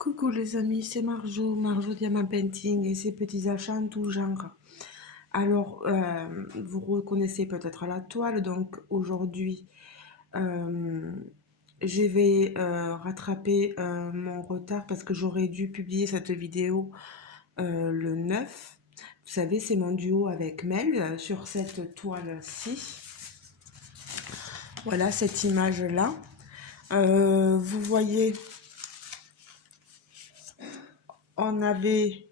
Coucou les amis, c'est Marjo Diamant Painting et ses petits achats en tout genre. Alors, vous reconnaissez peut-être la toile, donc aujourd'hui, euh, je vais rattraper mon retard parce que j'aurais dû publier cette vidéo le 9. Vous savez, c'est mon duo avec Mel sur cette toile-ci. Voilà cette image-là. Vous voyez, on avait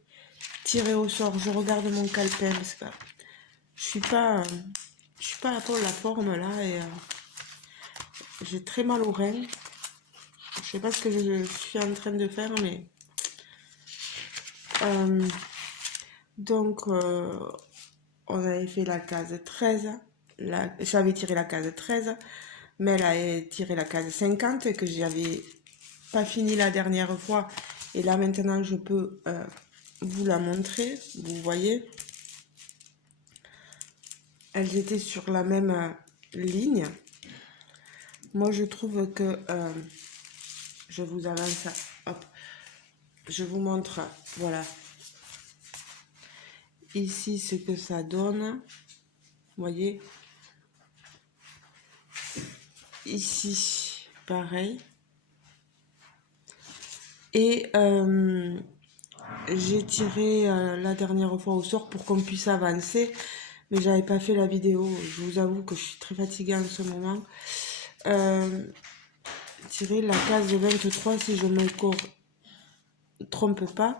tiré au sort. Je regarde mon calepin parce que je suis pas, je suis pas pour la forme là et j'ai très mal aux reins. Je sais pas ce que je suis en train de faire, mais euh, donc on avait fait la case 13. J'avais tiré la case 13, mais elle a tiré la case 50 que j'avais pas fini la dernière fois. Et là maintenant je peux vous la montrer. Vous voyez, elles étaient sur la même ligne. Moi je trouve que je vous avance, hop, je vous montre, voilà, ici ce que ça donne, vous voyez, ici pareil, et j'ai tiré la dernière fois au sort pour qu'on puisse avancer, mais j'avais pas fait la vidéo, je vous avoue que je suis très fatiguée en ce moment. Tirer la case 23 si je ne me trompe pas,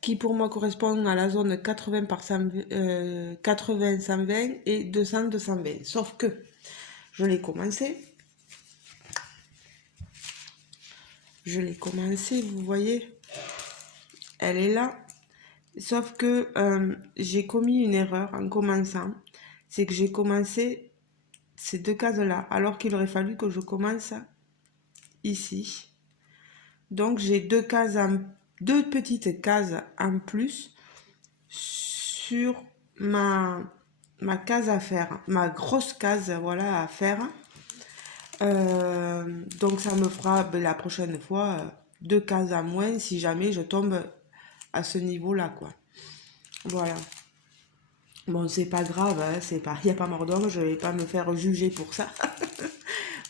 qui pour moi correspond à la zone 80 par 80 120 et 200 220. Sauf que je l'ai commencé. Vous voyez, elle est là. Sauf que j'ai commis une erreur en commençant. C'est que j'ai commencé ces deux cases-là, alors qu'il aurait fallu que je commence ici. Donc j'ai deux petites cases en plus sur ma case à faire, ma grosse case, voilà, à faire. Donc ça me fera la prochaine fois deux cases à moins si jamais je tombe à ce niveau-là, quoi. Voilà. Bon, c'est pas grave, hein, il n'y a pas mort d'homme, je vais pas me faire juger pour ça.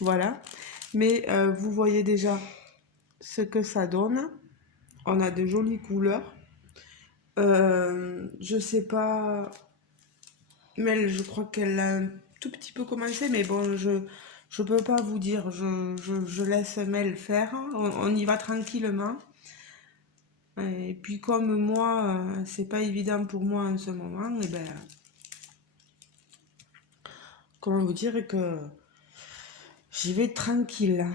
Voilà. Mais vous voyez déjà ce que ça donne. On a de jolies couleurs. Je sais pas, Mel, je crois qu'elle a un tout petit peu commencé, mais bon, je peux pas vous dire. Je laisse Mel faire. On y va tranquillement. Et puis comme moi, c'est pas évident pour moi en ce moment, et ben, comment vous dire que j'y vais tranquille.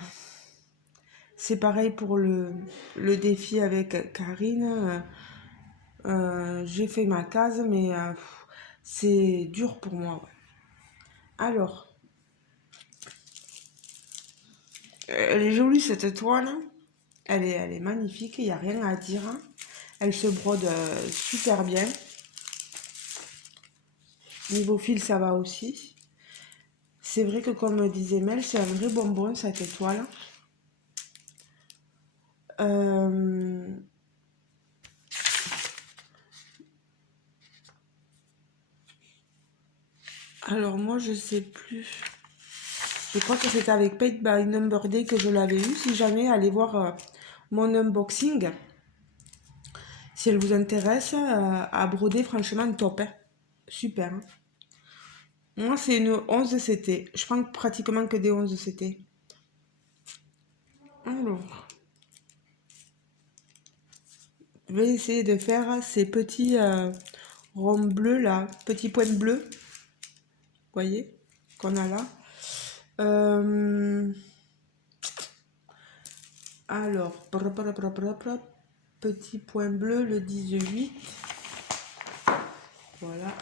C'est pareil pour le défi avec Karine. J'ai fait ma case, mais c'est dur pour moi. Ouais. Alors, elle est jolie cette toile. Elle est magnifique, il n'y a rien à dire. Elle se brode super bien. Niveau fil, ça va aussi. C'est vrai que comme disait Mel, c'est un vrai bonbon cette étoile. Alors moi, je sais plus. Je crois que c'était avec Paint by Number Day que je l'avais eu. Si jamais, allez voir mon unboxing. Si elle vous intéresse, à broder, franchement, top. Hein. Super. Hein. Moi, c'est une 11 CT. Je prends pratiquement que des 11 CT. Alors, je vais essayer de faire ces petits ronds bleus là, petits points bleus. Vous voyez, qu'on a là. Alors, petit point bleu, le 18. Voilà.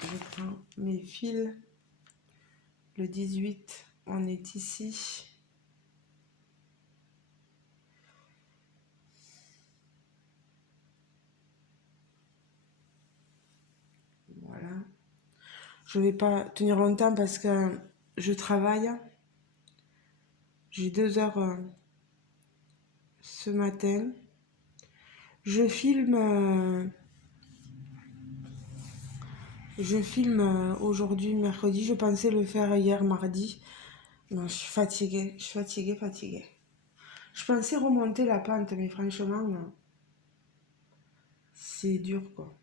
Je prends mes fils. Le 18, on est ici. Voilà. Je vais pas tenir longtemps parce que je travaille. J'ai 2 heures ce matin. Je filme aujourd'hui, mercredi. Je pensais le faire hier, mardi. Non, je suis fatiguée. Je suis fatiguée. Je pensais remonter la pente, mais franchement, c'est dur, quoi.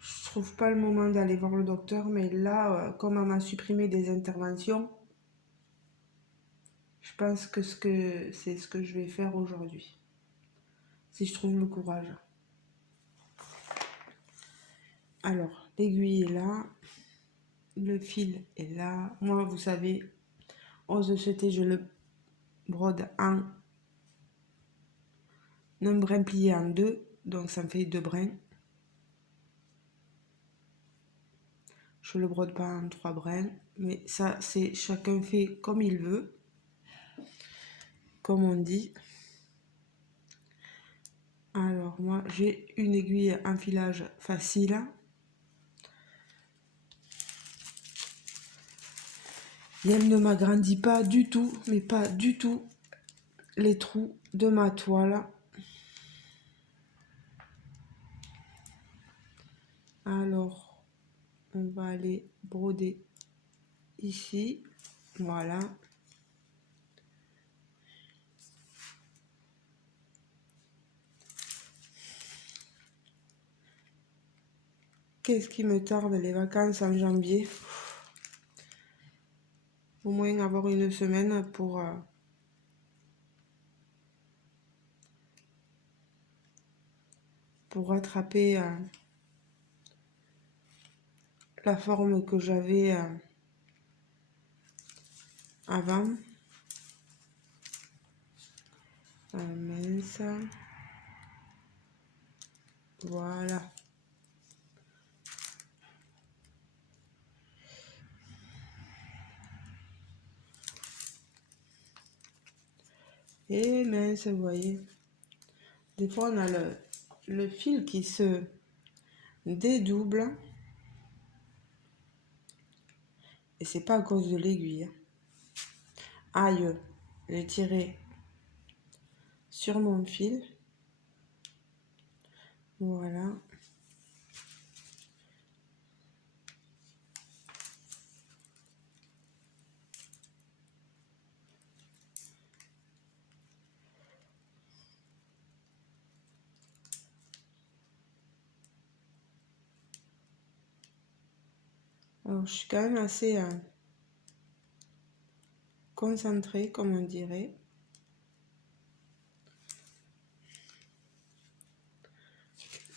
Je trouve pas le moment d'aller voir le docteur, mais là, comme on m'a supprimé des interventions, je pense que c'est ce que je vais faire aujourd'hui. Si je trouve le courage. Alors, l'aiguille est là. Le fil est là. Moi, vous savez, 11 de sauté, je le brode en un brin plié en deux. Donc, ça me fait 2 brins. Je le brode pas en 3 brins. Mais ça, c'est chacun fait comme il veut. Comme on dit. Alors, moi, j'ai une aiguille enfilage facile. Et elle ne m'agrandit pas du tout, mais pas du tout, les trous de ma toile. Alors, on va aller broder ici. Voilà. Qu'est-ce qui me tarde les vacances en janvier? Au moins avoir une semaine pour rattraper la forme que j'avais avant. Mince. Voilà. Et mince, vous voyez. Des fois, on a le fil qui se dédouble. Et c'est pas à cause de l'aiguille. Aïe, j'ai tiré sur mon fil. Voilà. Alors, je suis quand même assez concentrée, comme on dirait.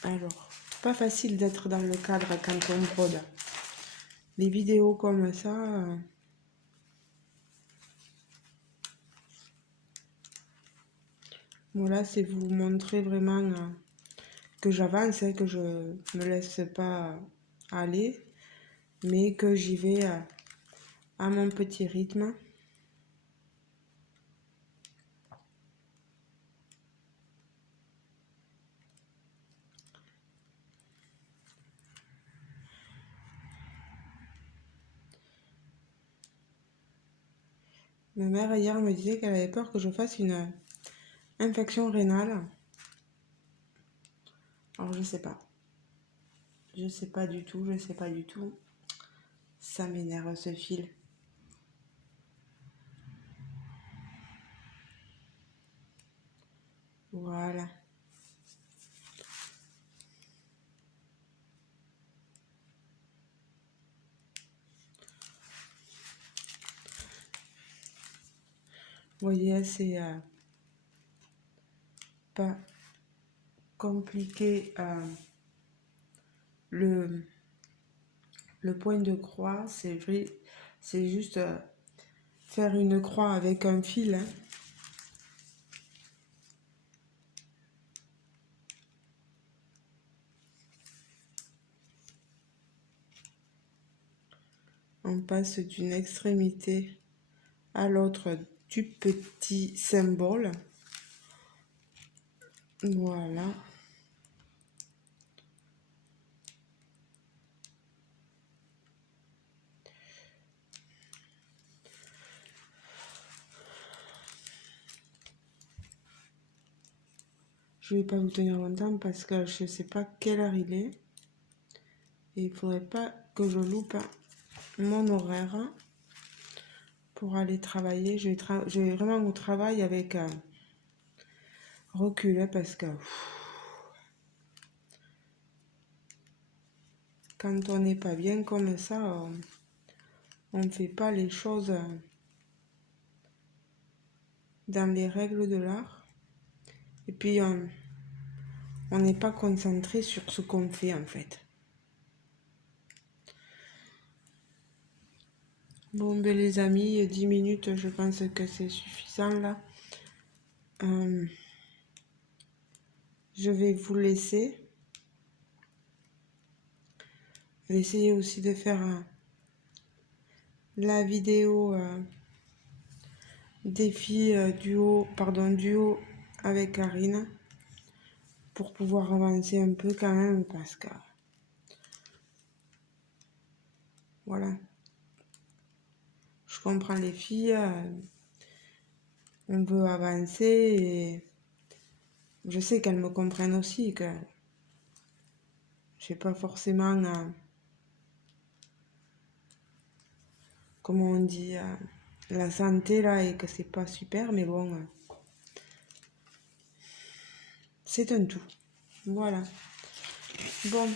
Alors, pas facile d'être dans le cadre quand on brode. Des vidéos comme ça, voilà, c'est vous montrer vraiment que j'avance, que je me laisse pas aller, mais que j'y vais à mon petit rythme. Ma mère hier me disait qu'elle avait peur que je fasse une infection rénale. Alors je sais pas. Je sais pas du tout, je sais pas du tout. Ça m'énerve ce fil. Voilà. Vous voyez, c'est pas compliqué. Le point de croix, c'est vrai, c'est juste faire une croix avec un fil. Hein. On passe d'une extrémité à l'autre du petit symbole. Voilà. Je vais pas vous tenir longtemps parce que je sais pas quelle heure il est. Et il faudrait pas que je loupe mon horaire pour aller travailler. Je vais vraiment au travail avec recul parce que quand on n'est pas bien comme ça, on ne fait pas les choses dans les règles de l'art. Et puis, on n'est pas concentré sur ce qu'on fait en fait. Bon, ben les amis, 10 minutes, je pense que c'est suffisant là. Je vais vous laisser. Je vais essayer aussi de faire la vidéo défi duo avec Karine pour pouvoir avancer un peu quand même parce que voilà, je comprends les filles, on veut avancer et je sais qu'elles me comprennent aussi que j'ai pas forcément comment on dit la santé là et que c'est pas super mais bon c'est un tout. Voilà. Bon,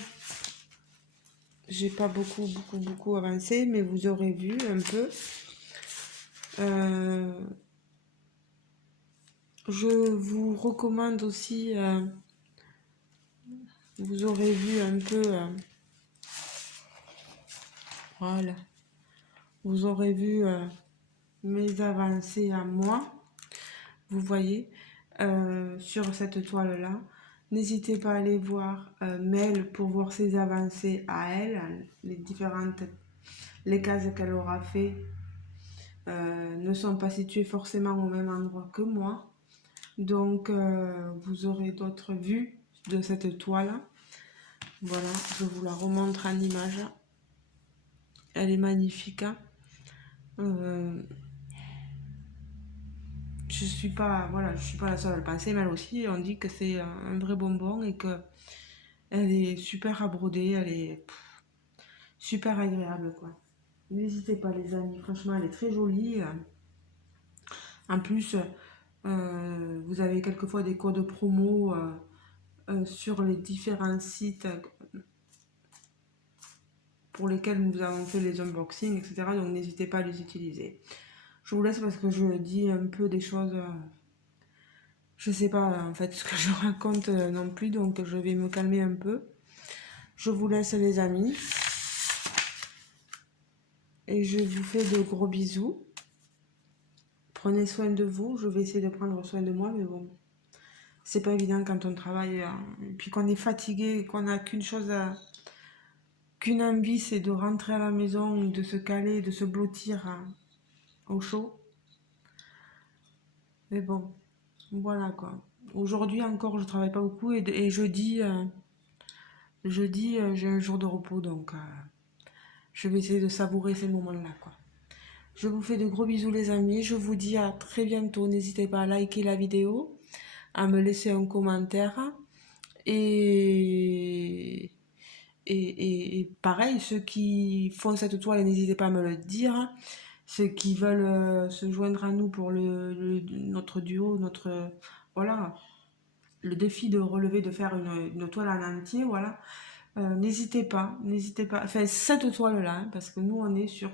j'ai pas beaucoup avancé, mais vous aurez vu un peu. Je vous recommande aussi, vous aurez vu un peu, voilà, vous aurez vu mes avancées à moi, vous voyez, sur cette toile-là. N'hésitez pas à aller voir Mel pour voir ses avancées à elle, les cases qu'elle aura fait ne sont pas situées forcément au même endroit que moi. Donc, vous aurez d'autres vues de cette toile. Voilà, je vous la remontre en image. Elle est magnifique. Je suis pas, voilà, je suis pas la seule à le penser, mais elle aussi, on dit que c'est un vrai bonbon et que elle est super à broder, elle est super agréable, quoi. N'hésitez pas, les amis, franchement, elle est très jolie. En plus, vous avez quelquefois des codes promo sur les différents sites pour lesquels nous avons fait les unboxings, etc. Donc n'hésitez pas à les utiliser. Je vous laisse parce que je dis un peu des choses, je sais pas en fait ce que je raconte non plus, donc je vais me calmer un peu. Je vous laisse les amis. Et je vous fais de gros bisous. Prenez soin de vous, je vais essayer de prendre soin de moi, mais bon, c'est pas évident quand on travaille, et puis qu'on est fatigué, et qu'on n'a qu'une chose qu'une envie, c'est de rentrer à la maison, de se caler, de se blottir au chaud. Mais bon, voilà quoi. Aujourd'hui encore, je travaille pas beaucoup et jeudi, j'ai un jour de repos, donc je vais essayer de savourer ces moments-là quoi. Je vous fais de gros bisous les amis, je vous dis à très bientôt. N'hésitez pas à liker la vidéo, à me laisser un commentaire et pareil, ceux qui font cette toile, n'hésitez pas à me le dire. Ceux qui veulent se joindre à nous pour notre duo, voilà, le défi de relever, de faire une toile en entier, voilà. N'hésitez pas, enfin cette toile-là, hein, parce que nous on est sur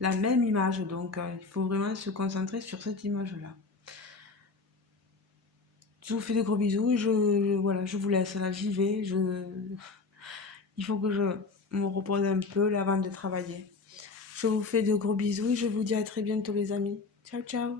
la même image, donc il faut vraiment se concentrer sur cette image-là. Je vous fais de gros bisous et voilà, je vous laisse là, j'y vais, il faut que je me repose un peu là avant de travailler. Je vous fais de gros bisous et je vous dis à très bientôt les amis. Ciao ciao.